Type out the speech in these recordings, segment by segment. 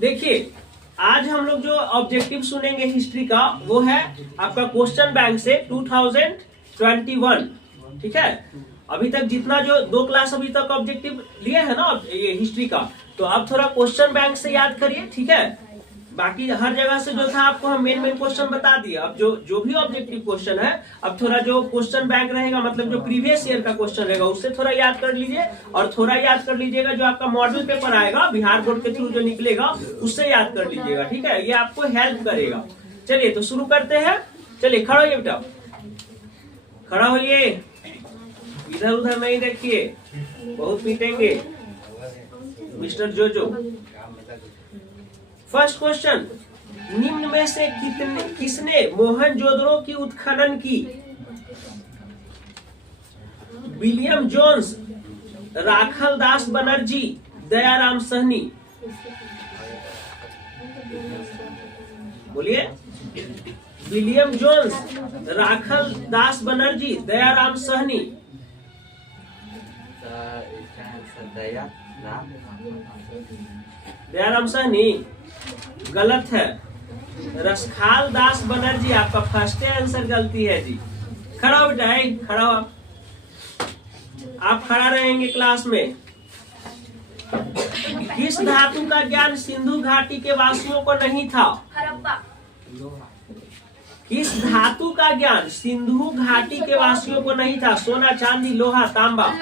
देखिए आज हम लोग जो ऑब्जेक्टिव सुनेंगे हिस्ट्री का वो है आपका क्वेश्चन बैंक से 2021। ठीक है, अभी तक जितना जो 2 क्लास अभी तक ऑब्जेक्टिव लिए है ना ये हिस्ट्री का, तो अब थोड़ा क्वेश्चन बैंक से याद करिए। ठीक है, बाकी हर जगह से जो था आपको हम मेन क्वेश्चन बता दिए। अब जो भी ऑब्जेक्टिव क्वेश्चन है, अब थोड़ा जो क्वेश्चन बैंक रहेगा, मतलब जो प्रीवियस ईयर का क्वेश्चन रहेगा उससे थोड़ा याद कर लीजिए, और थोड़ा याद कर लीजिएगा जो आपका मॉडल पेपर आएगा बिहार बोर्ड के थ्रू जो निकलेगा उससे याद कर लीजिएगा। ठीक है, ये आपको हेल्प करेगा। चलिए तो शुरू करते हैं। चलिए खड़ा होइए बेटा, खड़ा होइए, इधर उधर नहीं देखिए, बहुत पीटेंगे मिस्टर जोजो। फर्स्ट क्वेश्चन, निम्न में से किसने मोहनजोदड़ो की उत्खनन की? विलियम जोन्स, राखल दास बनर्जी, दयाराम सहनी। बोलिए। विलियम जोन्स, राखल दास बनर्जी, दयाराम सहनी। दयाराम सहनी गलत है, रसखाल दास बनर्जी आपका फर्स्ट आंसर गलती है जी। खड़ा हो बेटा, खड़ा हो आप खड़ा रहेंगे क्लास में। किस धातु का ज्ञान सिंधु घाटी के वासियों को नहीं था? किस धातु का ज्ञान सिंधु घाटी के वासियों को नहीं था? सोना, चांदी, लोहा, तांबा।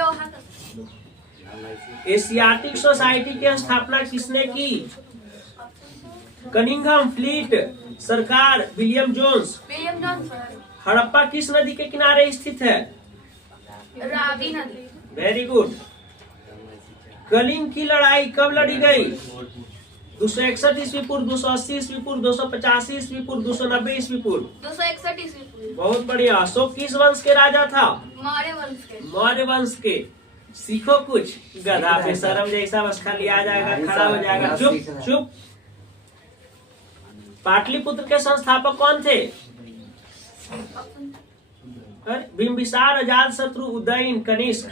एशियाटिक सोसाइटी की स्थापना किसने की? कनिंघम, फ्लीट, सरकार, विलियम जोन्स। हड़प्पा किस नदी के किनारे स्थित है? रावी नदी। Very good. कलिंग की लड़ाई कब लड़ी गई? 261 ईस्वी पूर्व, 280 ईस्वी पूर्व, 285 ईस्वी पूर्व, 290 ईस्वी पूर्व। 261 ईस्वी पूर्व। बहुत बढ़िया। अशोक किस वंश के राजा था? मौर्य वंश के। मौर्य वंश के। सीखो कुछ, गधा पे शर्म जैसा बस खाली आ जाएगा, खड़ा हो जाएगा। चुप चुप। पाटलिपुत्र के संस्थापक कौन थे? बिंबिसार, अजातशत्रु, उदयन, कनिष्क।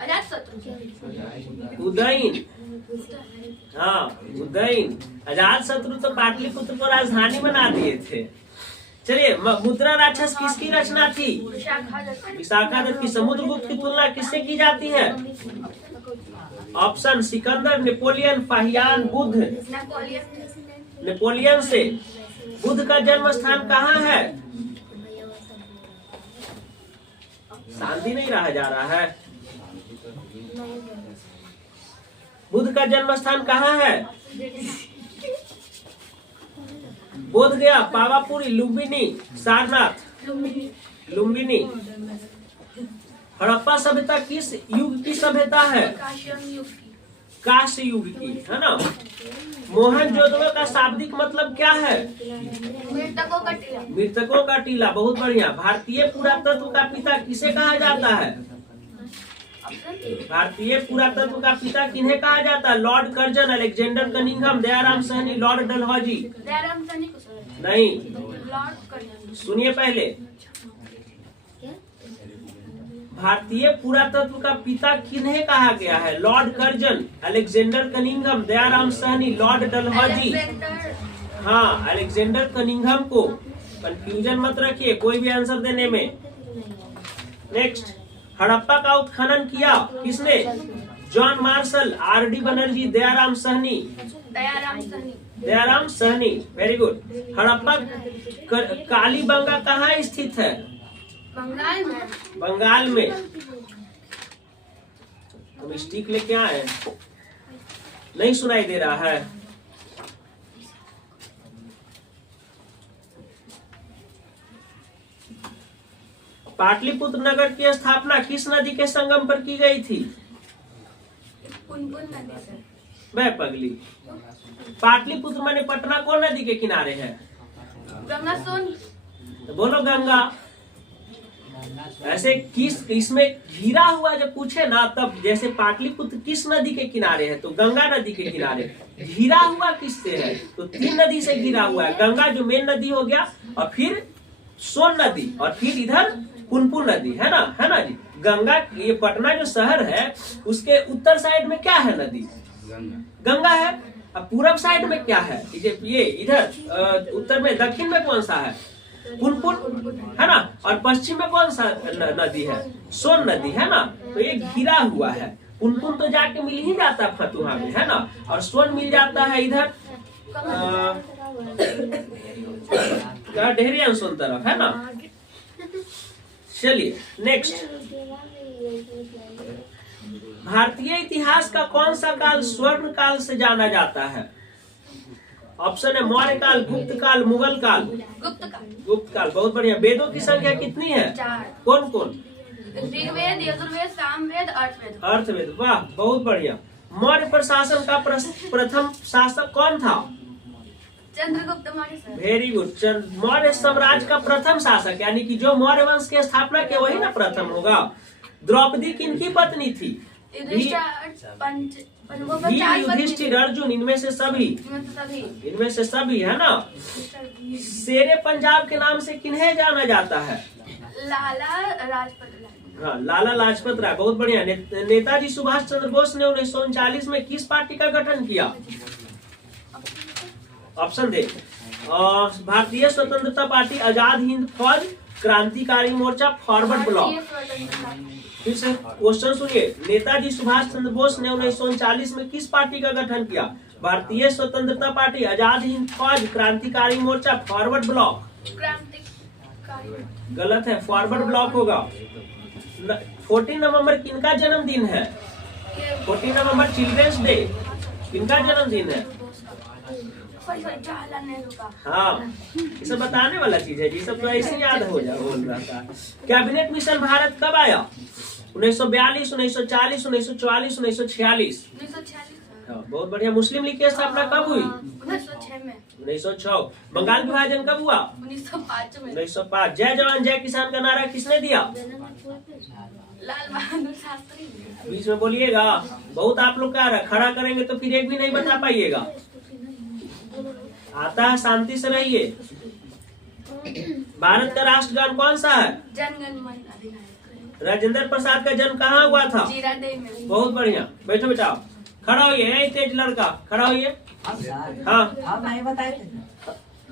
अजातशत्रु। उदयन, हाँ उदयन। अजातशत्रु तो पाटलिपुत्र को राजधानी बना दिए थे। चलिए, मुद्रा राक्षस किसकी रचना थी? विशाखादत्त की। समुद्रगुप्त की तुलना किससे की जाती है? Option Sikandar, Napoleon, Fahien, Buddha. Napoleon से। बुद्ध का जन्म स्थान कहाँ है? शांति नहीं रहा जा रहा है। बुद्ध का जन्म स्थान कहाँ है? बोध गया, पावापुरी, लुम्बिनी, सारनाथ। लुम्बिनी। हड़प्पा सभ्यता किस युग की सभ्यता है? कांस्य युग की, है ना। मोहनजोदड़ो का शाब्दिक मतलब क्या है? मृतकों का टीला। मृतकों का टीला। बहुत बढ़िया। भारतीय पुरातत्व का पिता किसे कहा जाता है? भारतीय पुरातत्व का पिता किन्हें कहा जाता है? Lord Curzon, Alexander Cunningham, Dayaram Sahni, Lord Dalhousie. Dayaram Sahni नहीं, लॉर्ड कर्जन। सुनिए पहले। भारतीय पुरातत्व का पिता किन्हें कहा गया है? Lord Curzon, Alexander Cunningham, Dayaram Sahni, Lord Dalhousie. हाँ, अलेक्जेंडर कनिंघम को। कंफ्यूजन मत रखिए कोई भी आंसर देने में। नेक्स्ट, हड़प्पा का उत्खनन किया किसने? John Marshall, R D. Banerjee, Dayaram Sahni. Dayaram Sahni. Dayaram Sahni, very good. Harappa Kalibangan कहाँ स्थित है? बंगाल में। बंगाल में। हम स्टिक लेके आए, नहीं सुनाई दे रहा है। पाटलिपुत्र नगर की स्थापना किस नदी के संगम पर की गई थी? पुनपुन नदी से। वह पगली। पाटलिपुत्र माने पटना कौन नदी के किनारे है? गंगा सोन। तो बोलो गंगा। ऐसे किस इसमें घिरा हुआ जब पूछे ना, तब जैसे पाटलिपुत्र किस नदी के किनारे है तो गंगा नदी के किनारे। घिरा हुआ किससे है तो 3 नदी से घिरा हुआ है। गंगा जो मेन नदी हो गया, और फिर सोन नदी, और फिर इधर पुनपुन नदी, है ना जी। गंगा, ये पटना जो शहर है उसके उत्तर साइड में क्या है नदी? गंगा है। अब पूरब साइड में क्या है? ये इधर उत्तर में, दक्षिण में कौन सा है? पुनपुन है ना। और पश्चिम में कौन सा नदी है? सोन नदी है ना। तो ये घिरा हुआ है। पुनपुन तो जाके मिल ही जाता है फतुहा में, है ना। और सोन मिल जाता है इधर डेहरी सोन तरफ, है ना। चलिए नेक्स्ट, भारतीय इतिहास का कौन सा काल स्वर्ण काल से जाना जाता है? ऑप्शन है मौर्य काल, गुप्त काल, मुगल काल। गुप्त काल। गुप्त काल, बहुत बढ़िया। वेदों की संख्या कितनी है? 4। कौन कौन? ऋग्वेद, यजुर्वेद, सामवेद, अर्थवेद। अर्थवेद, वाह बहुत बढ़िया। मौर्य प्रशासन का प्रथम शासक कौन था? Chandragupta Maurya sir. Very good. Maurya साम्राज्य का प्रथम शासक, यानी कि जो मौर्य वंश की स्थापना के वही ना प्रथम होगा। द्रौपदी किनकी पत्नी थी? युधिष्ठिर, अर्जुन, इनमें से सभी, इनमें से सभी, है ना। शेरे पंजाब के नाम से किन्हें जाना जाता है? लाला लाजपत राय। हाँ, लाला लाजपत राय, बहुत बढ़िया। नेताजी सुभाष चंद्र बोस ने 1939 में किस पार्टी का गठन किया? ऑप्शन दे। भारतीय स्वतंत्रता पार्टी, आजाद हिंद फौज, क्रांतिकारी मोर्चा, फॉरवर्ड ब्लॉक। फिर से क्वेश्चन सुनिए। नेताजी सुभाष चंद्र बोस ने 1939 में किस पार्टी का गठन किया? भारतीय स्वतंत्रता पार्टी, आजाद हिंद फौज, क्रांतिकारी मोर्चा, फॉरवर्ड ब्लॉक। क्रांतिकारी। गलत है, फॉरवर्ड ब्लॉक होगा। 14 नवंबर किनका जन्मदिन है? 14 नवंबर चिल्ड्रंस डे, किनका जन्मदिन है? जवाहरलाल नेहरू का। हाँ, ये सब बताने वाला चीज है, ये सब तो ऐसे याद हो जा बोल रहा था। कैबिनेट मिशन भारत कब आया? 1942, 1940, 1944, 1946। 1946। हाँ, बहुत बढ़िया। मुस्लिम लीग की स्थापना कब हुई? 1906 में। 1906। बंगाल विभाजन कब हुआ? 1905 में। 1905। जय जवान जय किसान का नारा किसने दिया? लाल बहादुर शास्त्री। बीच में बोलिएगा, बहुत आप लोग का खड़ा करेंगे तो फिर एक भी नहीं बता पाइएगा। आता है, शांति से रहिए। भारत का राष्ट्रगान कौन सा है? जनगण मन अधिनायक। राजेंद्र प्रसाद का जन्म कहाँ हुआ था? जीरादेई में। बहुत बढ़िया। बैठो बेटा, खड़ा होइए, तेज लड़का, खड़ा होइए। हाँ, नहीं बताए थे।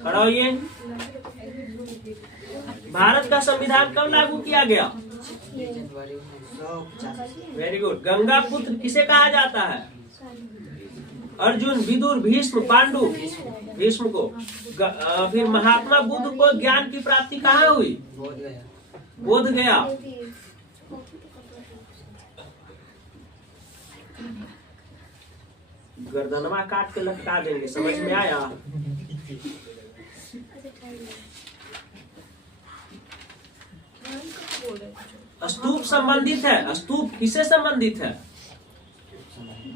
खड़ा होइए। भारत का संविधान कब लागू किया गया? Very good. गंगा पुत्र किसे कहा जाता है? अर्जुन, विदुर, भीष्म, पांडु। भीष्म को। फिर महात्मा बुद्ध को ज्ञान की प्राप्ति कहाँ हुई? बोध गया। गर्दनवा काट के लटका देंगे, समझ में आया? स्तूप संबंधित है। स्तूप किसे संबंधित है?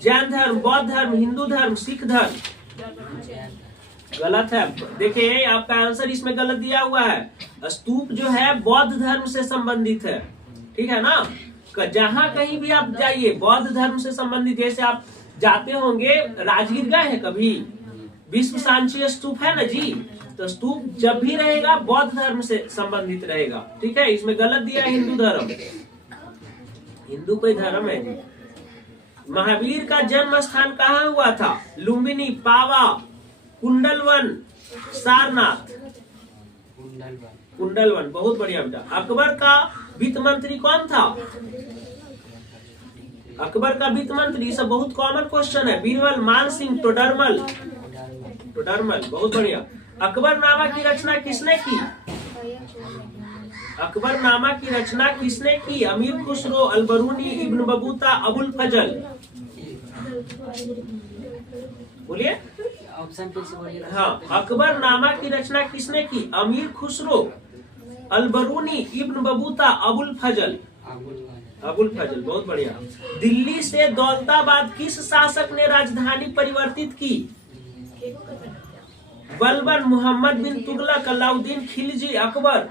जैन धर्म, बौद्ध धर्म, हिंदू धर्म, सिख धर्म। गलत है। देखिए आपका आंसर इसमें गलत दिया हुआ है। स्तूप जो है बौद्ध धर्म से संबंधित है, ठीक है ना। जहाँ कहीं भी आप जाइए बौद्ध धर्म से संबंधित, जैसे आप जाते होंगे, राजगीर गए हैं कभी? विश्व सांची स्तूप है ना जी। तो स्तूप जब भी रहेगा बौद्ध धर्म से संबंधित रहेगा, ठीक है। इसमें गलत दिया हिंदू धर्म। हिंदू कोई धर्म है जी। महावीर का जन्म स्थान कहाँ हुआ था? लुम्बिनी, पावा, कुंडलवन, सारनाथ। कुंडलवन, बहुत बढ़िया बेटा। अकबर का वित्त मंत्री कौन था? अकबर का वित्त मंत्री, सब बहुत कॉमन क्वेश्चन है। बीरबल, मान सिंह, टोडरमल। टोडरमल, बहुत बढ़िया। अकबरनामा की रचना किसने की? अकबरनामा की रचना किसने की? अमीर खुसरो, अलबरूनी, इब्न बतूता, अबुल फजल। बोलिए ऑप्शन फिर से बोलिए। हाँ, अकबरनामा की रचना किसने की? अमीर खुसरो, अलबरूनी, इब्न बतूता, अबुल फजल। अबुल फजल, बहुत बढ़िया। दिल्ली से दौलताबाद किस शासक ने राजधानी परिवर्तित की? बलबन, मोहम्मद बिन तुगलक, अलाउद्दीन खिलजी, अकबर।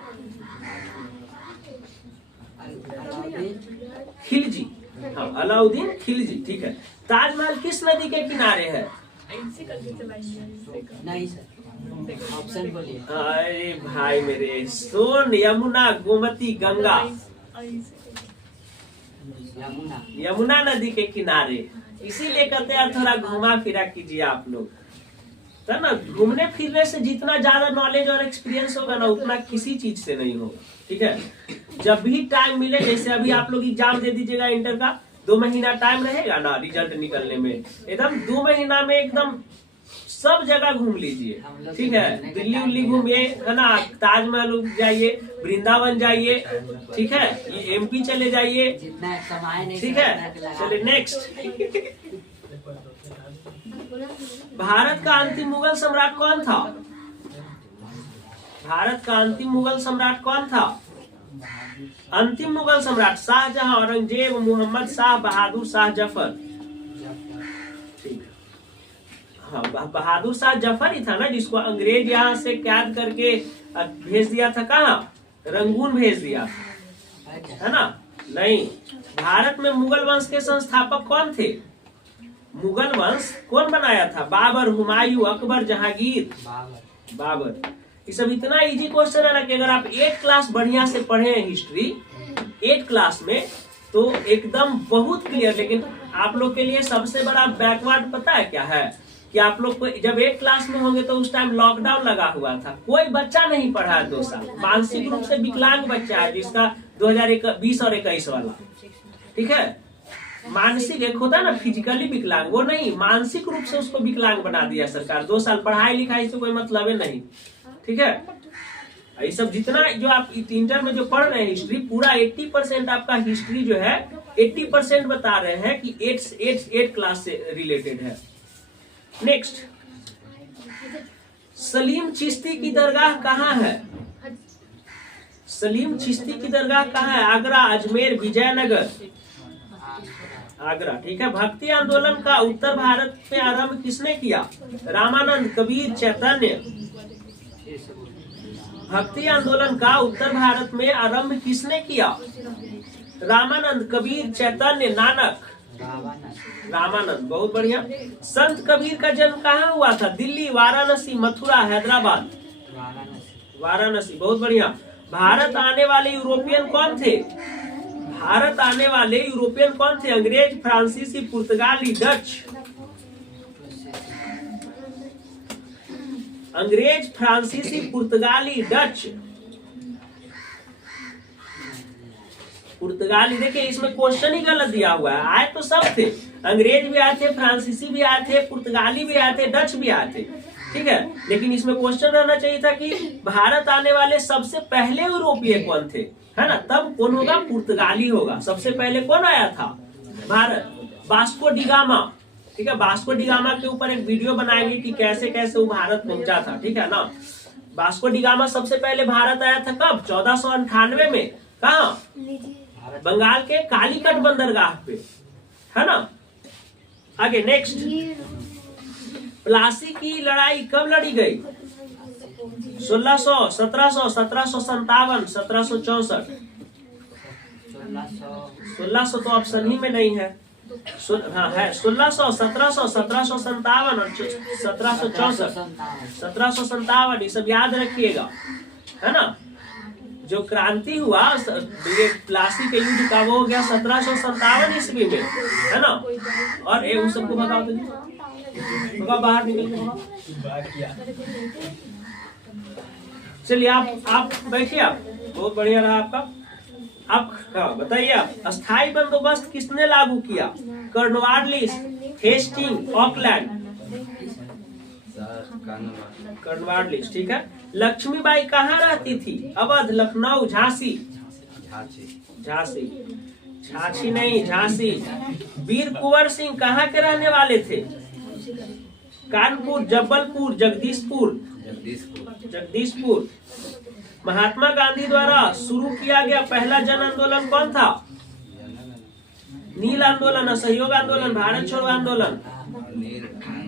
खिलजी, हाँ, अलाउद्दीन खिलजी, ठीक है। ताजमहल किस नदी के किनारे है? नहीं सर, ऑप्शन बोलिए। अरे भाई मेरे, सोन, यमुना, गोमती, गंगा। यमुना। यमुना नदी के किनारे। इसीलिए कहते हैं यार थोड़ा घुमा फिरा कीजिए आप लोग, है ना। घूमने फिरने से जितना ज्यादा नॉलेज और एक्सपीरियंस होगा ना उतना किसी चीज से नहीं होगा, ठीक है। जब भी टाइम मिले, जैसे अभी आप लोग एग्जाम दे दीजिएगा इंटर का, 2 महीना टाइम रहेगा ना रिजल्ट निकलने में, एकदम 2 महीना में एकदम सब जगह घूम लीजिए, ठीक है। दिल्ली उल्ली घूमिए, है ना, ताजमहल जाइए, वृंदावन जाइए, ठीक है, ये MP चले जाइए, जितना कमाए नहीं ठीक है। चलिए नेक्स्ट, भारत का अंतिम मुगल सम्राट कौन था? भारत का अंतिम मुगल सम्राट कौन था? अंतिम मुगल सम्राट शाहजहां, औरंगजेब, मोहम्मद शाह, बहादुर शाह जफर। ठीक, हाँ, बहादुर शाह जफर ही था ना, जिसको अंग्रेज यहाँ से कैद करके भेज दिया था, कहाँ? रंगून भेज दिया, है ना। नहीं, भारत में मुगल वंश के संस्थापक कौन थे? मुगल वंश कौन बनाया था? बाबर, हुमायूं, अकबर, जहांगीर। बाबर। ये सब इतना इजी क्वेश्चन है ना कि अगर आप 8 क्लास बढ़िया से पढ़े हैं हिस्ट्री 8 क्लास में तो एकदम बहुत क्लियर। लेकिन आप लोग के लिए सबसे बड़ा बैकवर्ड पता है क्या है कि आप लोग को जब 8 क्लास में होंगे तो उस टाइम लॉकडाउन लगा हुआ था, कोई बच्चा नहीं पढ़ा है 2 साल। मानसिक रूप से विकलांग बच्चा है जिसका 2020 और 21 वाला, ठीक है। मानसिक एक होता है ना फिजिकली विकलांग, वो नहीं, मानसिक रूप से उसको विकलांग बना दिया सरकार। 2 साल पढ़ाई लिखाई से कोई मतलब है नहीं, ठीक है। ये सब जितना जो आप इंटर में जो पढ़ रहे हैं हिस्ट्री, पूरा 80% आपका हिस्ट्री जो है 80% बता रहे हैं कि 8 क्लास से रिलेटेड है। नेक्स्ट, सलीम चिश्ती की दरगाह कहाँ है? सलीम चिश्ती की दरगाह कहाँ है? आगरा, अजमेर, विजयनगर। आगरा, ठीक है। भक्ति आंदोलन का उत्तर भारत में आरंभ किसने किया? रामानंद, कबीर, चैतन्य। भक्ति आंदोलन का उत्तर भारत में आरंभ किसने किया? रामानंद, कबीर, चैतन्य, नानक। रामानंद, बहुत बढ़िया। संत कबीर का जन्म कहाँ हुआ था? दिल्ली, वाराणसी, मथुरा, हैदराबाद। वाराणसी, बहुत बढ़िया। भारत आने वाले यूरोपियन कौन थे? भारत आने वाले यूरोपियन कौन थे? अंग्रेज, फ्रांसीसी, पुर्तगाली, डच। अंग्रेज, फ्रांसीसी, पुर्तगाली, डच। पुर्तगाली, देखिए इसमें क्वेश्चन ही गलत दिया हुआ है। आए तो सब थे, अंग्रेज भी आए थे, फ्रांसीसी भी आए थे, पुर्तगाली भी आए थे, डच भी आए थे, ठीक है। लेकिन इसमें क्वेश्चन रहना चाहिए था कि भारत आने वाले सबसे पहले यूरोपीय कौन थे, है ना। तब कौन होगा? पुर्तगाली होगा। सबसे पहले कौन आया था भारत? वास्को डी गामा, ठीक है। वास्को डी गामा के ऊपर एक वीडियो बनाएंगे कि कैसे कैसे वो भारत पहुंचा था, ठीक है ना। वास्को डी गामा सबसे पहले भारत आया था कब? 1498 में। कहा? बंगाल के कालीकट बंदरगाह पे, है ना। आगे नेक्स्ट, प्लासी की लड़ाई कब लड़ी गई? 1600, 1700, 1757, 1764। 1600 तो ऑप्शन ही में नहीं है। हाँ है 1600, 1700, 1757 और 1764। 1757 ये सब याद रखिएगा, है ना। जो क्रांति हुआ ये प्लासी के युद्ध का वो हो गया 1757 ईस्वी में, है ना। और ये उस सबको भगाओ तो बाहर निकल के। चलिए आप बैठिए, आप बहुत बढ़िया रहा आपका। आप बताइए, आप अस्थायी बंदोबस्त किसने लागू किया? Cornwallis, Hasting, Auckland. कॉर्नवालिस, ठीक है। लक्ष्मीबाई कहाँ रहती थी? अवध, लखनऊ, झांसी। झांसी, झांसी नहीं, झांसी। वीर कुंवर सिंह कहाँ के रहने वाले थे? कानपुर, जबलपुर, जगदीशपुर। जगदीशपुर। महात्मा गांधी द्वारा शुरू किया गया पहला जन आंदोलन कौन था? नील आंदोलन, असहयोग आंदोलन, भारत छोड़ो आंदोलन।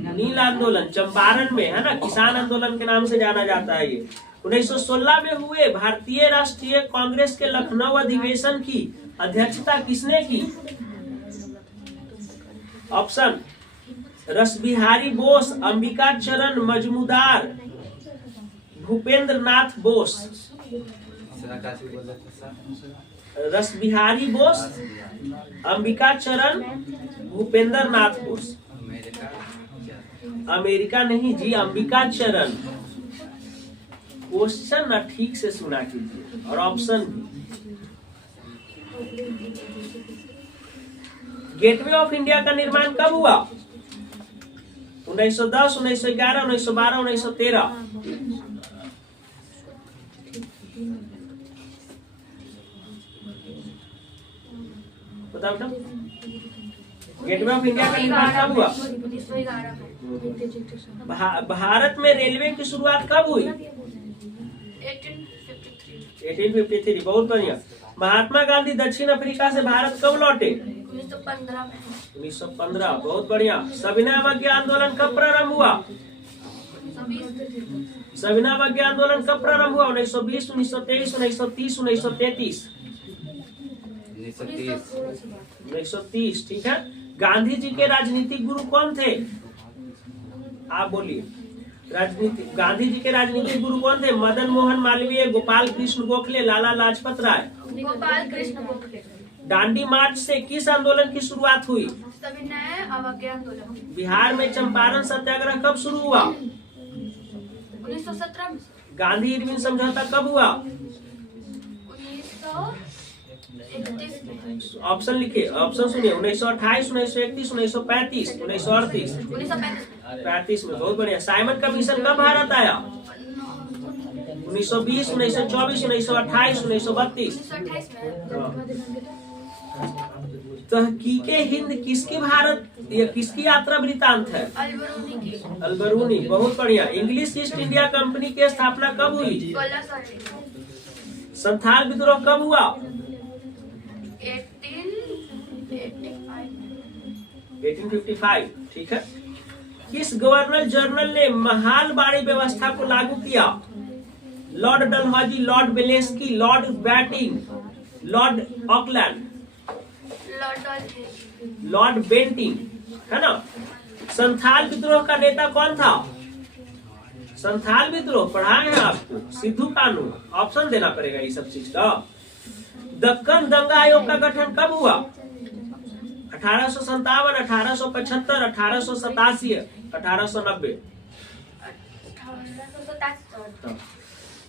नील आंदोलन चंपारण में, है ना। किसान आंदोलन के नाम से जाना जाता है ये। 1916 में हुए भारतीय राष्ट्रीय कांग्रेस के लखनऊ अधिवेशन की अध्यक्षता किसने की? ऑप्शन, रसबिहारी बोस, अंबिका चरण मजमूदार, भूपेंद्र नाथ बोस। रस बिहारी बोस, अंबिका चरण, भूपेंद्र नाथ बोस। अमेरिका नहीं जी, अंबिका चरण। क्वेश्चन ना ठीक से सुना कीजिए और ऑप्शन भी। गेटवे ऑफ इंडिया का निर्माण कब हुआ? 1910, 1911, 1912, 1913। बताओ बेटा, गेटवे ऑफ इंडिया का निर्माण कब हुआ? 1911 में। भारत में रेलवे की शुरुआत कब हुई? 1853। 1853। बहुत बढ़िया। महात्मा गांधी दक्षिण अफ्रीका से भारत कब लौटे? 1915 में। 1915। बहुत बढ़िया। सविनय अवज्ञा आंदोलन कब प्रारंभ हुआ? सविनय अवज्ञा आंदोलन कब प्रारंभ हुआ? 1920, 1923, 1930, 1933। 1930। ठीक है। गांधी जी के राजनीतिक गुरु कौन थे? आप बोलिए। गांधी जी के राजनीतिक गुरु कौन थे? मदन मोहन मालवीय, गोपाल कृष्ण गोखले, लाला लाजपत राय। गोपाल कृष्ण गोखले। दांडी मार्च से किस आंदोलन की शुरुआत हुई? सविनय अवज्ञा आंदोलन। बिहार में चंपारण सत्याग्रह कब शुरू हुआ? 1917 में। गांधी इरविन समझौता कब हुआ? 1931 में। ऑप्शन लिखिए, ऑप्शन सुनिए। 1928, 1931, 1935, 1938। 1935 में। बहुत बढ़िया। साइमन कमीशन कब भारत आया? 1920, 1924, 1928, 1932। 1928 में। तहकीके हिंद किसकी भारत या किसकी यात्रा वृतांत है? अलबरूनी की। अलबरूनी। बहुत बढ़िया। इंग्लिश ईस्ट इंडिया कंपनी की स्थापना कब हुई? 16 संथाल विद्रोह कब हुआ? 1855। ठीक है। किस गवर्नर जनरल ने महालबाड़ी व्यवस्था को लागू किया? Lord Dalhousie, Lord Wellesley, Lord Bentinck, Lord Auckland, Lord Bentinck, है ना। संथाल विद्रोह का नेता कौन था? संथाल विद्रोह पढ़ाए हैं आपको, सिद्धू कानू। ऑप्शन देना पड़ेगा ये सब चीज का। दक्कन दंगा आयोग का गठन कब हुआ? 1857, 1875, 1887, 1890।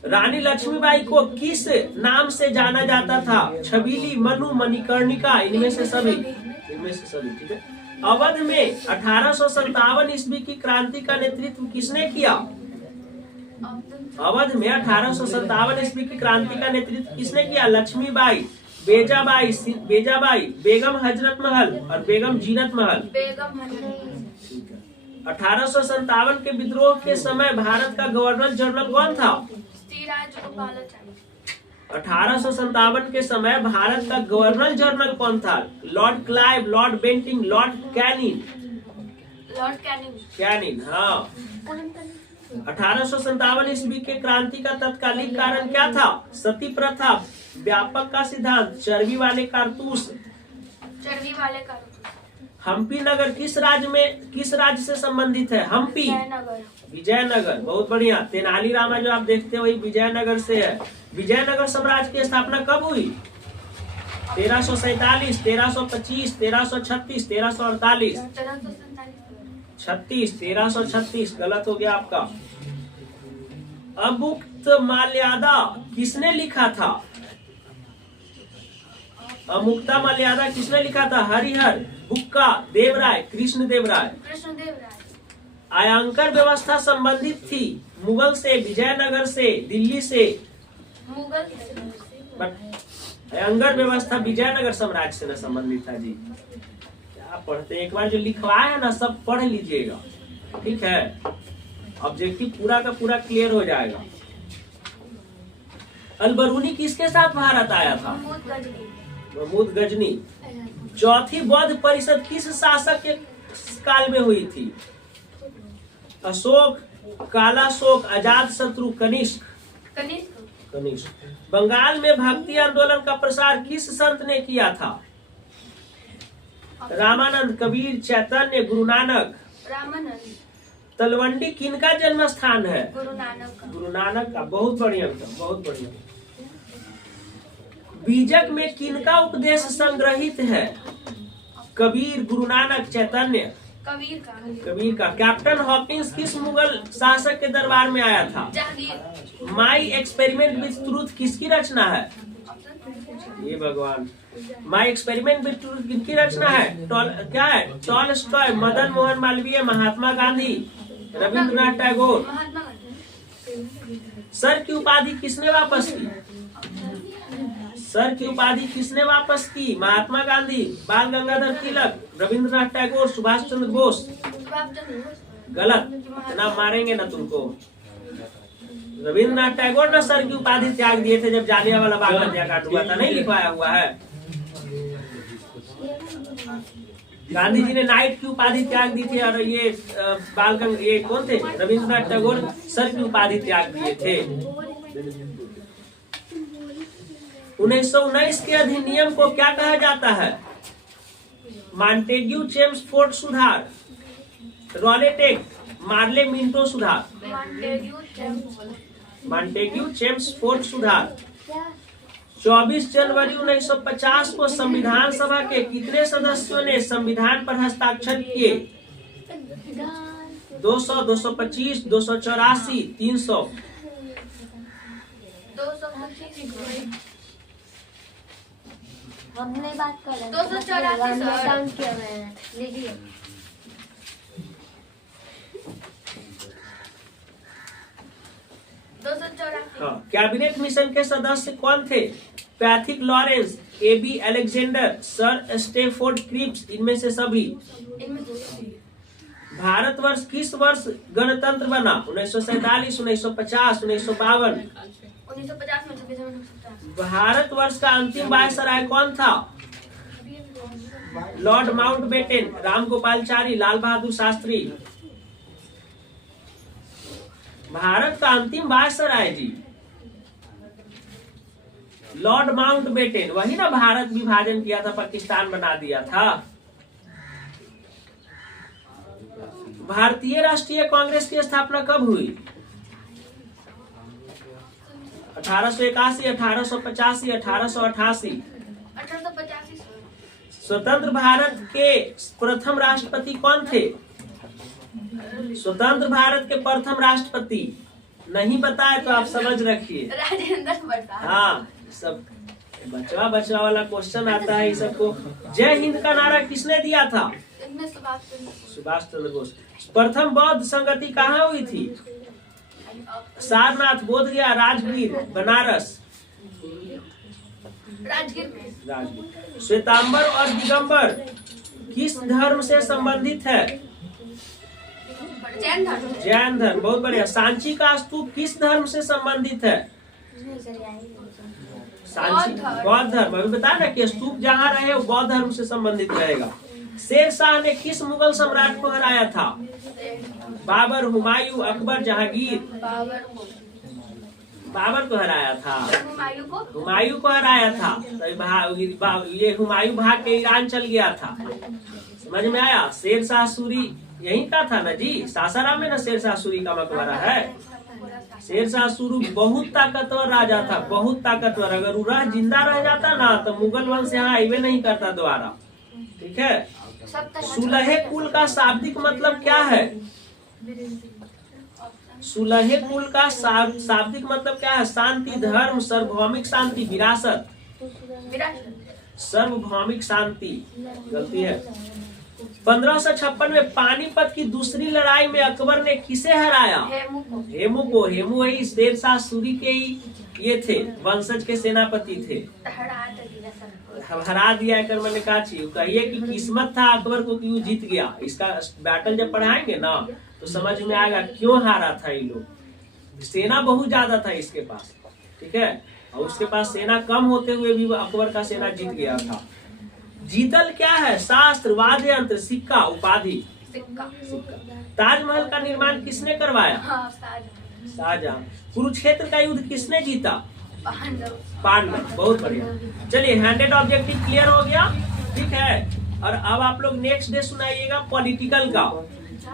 रानी लक्ष्मीबाई को किस नाम से जाना जाता था? छबीली, मनु, मणिकर्णिका, इनमें से सभी। ठीक है। अवध में 1857 ईस्वी की क्रांति का नेतृत्व किसने किया? अवध में 1857 ईस्वी की क्रांति का नेतृत्व किसने किया? लक्ष्मीबाई, बेजाबाई, बेगम हजरत महल और बेगम जीनत महल। 1857 के विद्रोह के समय भारत का गवर्नर जनरल कौन था? 1857 के समय भारत का गवर्नर जनरल कौन था? Lord Clive, Lord Bentinck, Lord Canning. हाँ। 1857 ईस्वी के क्रांति का तत्कालीन कारण क्या था? सती प्रथा, व्यापक का सिद्धांत, चर्बी वाले कारतूस। हम्पी नगर किस राज्य से संबंधित है? हम्पी विजयनगर। बहुत बढ़िया। तेनालीरामा जो आप देखते हैं वही विजयनगर से है। विजयनगर साम्राज्य की स्थापना कब हुई? 1347, 1325, 1336, 1348। 1336। गलत हो गया आपका। अमुक्तमाल्यादा किसने लिखा था? अमुक्तमाल्यादा किसने लिखा था? हरिहर, बुक्का, देवराय, कृष्णदेवराय। आयंकर व्यवस्था संबंधित थी मुगल से, विजयनगर से, दिल्ली से? आयंकर व्यवस्था विजयनगर साम्राज्य से न संबंधित था जी। क्या पढ़ते हैं? एक बार जो लिखवाए है ना सब पढ़ लीजिएगा, ठीक है। ऑब्जेक्टिव पूरा का पूरा क्लियर हो जाएगा। अलबरूनी किसके साथ भारत आया था? महमूद गजनी। चौथी बौद्ध परिषद किस शासक के काल में हुई थी? अशोक, कालाशोक, अजात शत्रु, कनिष्क। बंगाल में भक्ति आंदोलन का प्रसार किस संत ने किया था? रामानंद, कबीर, चैतन्य, गुरु नानक। तलवंडी किनका जन्म स्थान है? गुरु नानक का। बहुत बढ़िया, बहुत बढ़िया। बीजक में किनका उपदेश संग्रहित है? कबीर, गुरु नानक, चैतन्य? कबीर का। कैप्टन हॉकिंस किस मुगल शासक के दरबार में आया था? Jahangir. My experiment with truth किसकी रचना है? ये भगवान, माई एक्सपेरिमेंट विथ ट्रूथ किसकी रचना है? क्या है? टॉलस्टॉय, मदन मोहन मालवीय, महात्मा गांधी, रविंद्रनाथ टैगोर? महात्मा गांधी। सर की उपाधि किसने वापस की? सर की उपाधि किसने वापस की? महात्मा गांधी, बाल गंगाधर तिलक, रविंद्रनाथ टैगोर, सुभाष चंद्र बोस? सुभाष चंद्र बोस। गलत, ना मारेंगे ना तुमको। रविंद्रनाथ टैगोर ने सर की उपाधि त्याग दिए थे जब जालियांवाला बाग हत्याकांड हुआ था, नहीं लिखवाया हुआ है? गांधी जी ने नाइट की उपाधि त्याग दी थी और ये ये कौन थे? रविंद्रनाथ टैगोर सर की उपाधि त्याग दिए थे। 1919 के अधिनियम को क्या कहा जाता है? मॉन्टेग्यू चेम्सफोर्ड सुधार, रॉलेट एक्ट, मार्ले मिंटो सुधार? मॉन्टेग्यू चेम्सफोर्ड सुधार। 24 जनवरी 1950 को संविधान सभा के कितने सदस्यों ने संविधान पर हस्ताक्षर किए? 200, 225, 284, 300? 225। हमने बात कर 284 सर। काउंट किया मैंने, लिखिए। हाँ। कैबिनेट मिशन के सदस्य कौन थे? Pethick Lawrence, A B Alexander, Sir Stafford Cripps? इनमें से सभी? भारतवर्ष किस वर्ष गणतंत्र बना? 1947, 1950, 1952? 1950 में 26 जनवरी। भारतवर्ष का अंतिम वायसराय कौन था? Lord Mountbatten, रामगोपालचारी, Lal Bahadur Shastri? भारत का अंतिम वायसराय जी लॉर्ड माउंटबेटन, वही ना भारत विभाजन किया था, पाकिस्तान बना दिया था। भारतीय राष्ट्रीय कांग्रेस की स्थापना कब हुई? 1881, 1885, 1888? 1885 स्वतंत्र भारत के प्रथम राष्ट्रपति कौन थे? स्वतंत्र भारत के प्रथम राष्ट्रपति नहीं बताए तो आप समझ रखिए। राजेंद्र प्रसाद। हाँ, सब बचवा बचवा वाला क्वेश्चन आता है, सबको। जय हिंद का नारा किसने दिया था? इसमें सुभाष चंद्र बोस। प्रथम बौद्ध संगति कहाँ हुई थी? सारनाथ, बोधगया, राजगीर, बनारस? राजगीर। श्वेतांबर और दिगंबर किस धर्म से संबंधित है? जैन धर्म। जैन धर्म, बहुत बढ़िया। सांची का स्तूप किस धर्म से संबंधित है? सांची बौद्ध धर्म। अभी बताया ना कि स्तूप जहाँ रहे वो बौद्ध धर्म से संबंधित रहेगा। शेर शाह ने किस मुगल सम्राट को हराया था? बाबर, हुमायूं, अकबर, जहांगीर? बाबर को हराया था। हुमायूं को हराया था। तो ये हुमायूं भाग के ईरान चल गया था। समझ में आया? शेर शाह सूरी यही का था ना जी, सासाराम में ना शेर शाह सूरी का मकबरा है। शेर शाह सूरी बहुत ताकतवर राजा था, बहुत ताकतवर। अगर वो जिंदा रह जाता ना तो मुगल वंश यहाँ आइवे नहीं करता दोबारा। ठीक है। सुलहे कुल का शाब्दिक मतलब क्या है? सुलहे कुल का शाब्दिक मतलब क्या है? शांति, धर्म, सार्वभौमिक शांति, विरासत? सार्वभौमिक शांति। गलती है। 1556 में पानीपत की दूसरी लड़ाई में अकबर ने किसे हराया? हेमू को। हेमू वही शेर शाह सूरी के ही ये थे, वंशज के सेनापति थे। हरा दिया कर मैंने कहा चाहिए। कहिए कि किस्मत था अकबर को कि वो जीत गया। इसका बैटल जब पढ़ाएंगे ना तो समझ में आएगा क्यों हारा था ये लोग। सेना बहुत ज्यादा था इसके पास, ठीक है, और उसके पास सेना कम होते हुए भी अकबर का सेना जीत गया था। जीतल क्या है? शास्त्र, वाद्य यंत्र, सिक्का, उपाधि? ताजमहल का निर्माण किसने करवाया? शाहजहां। कुरुक्षेत्र का युद्ध किसने जीता? पांडव। बहुत बढ़िया। चलिए, हैंडेड ऑब्जेक्टिव क्लियर हो गया, ठीक है। और अब आप लोग नेक्स्ट डे सुनाइएगा पॉलिटिकल का,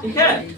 ठीक है।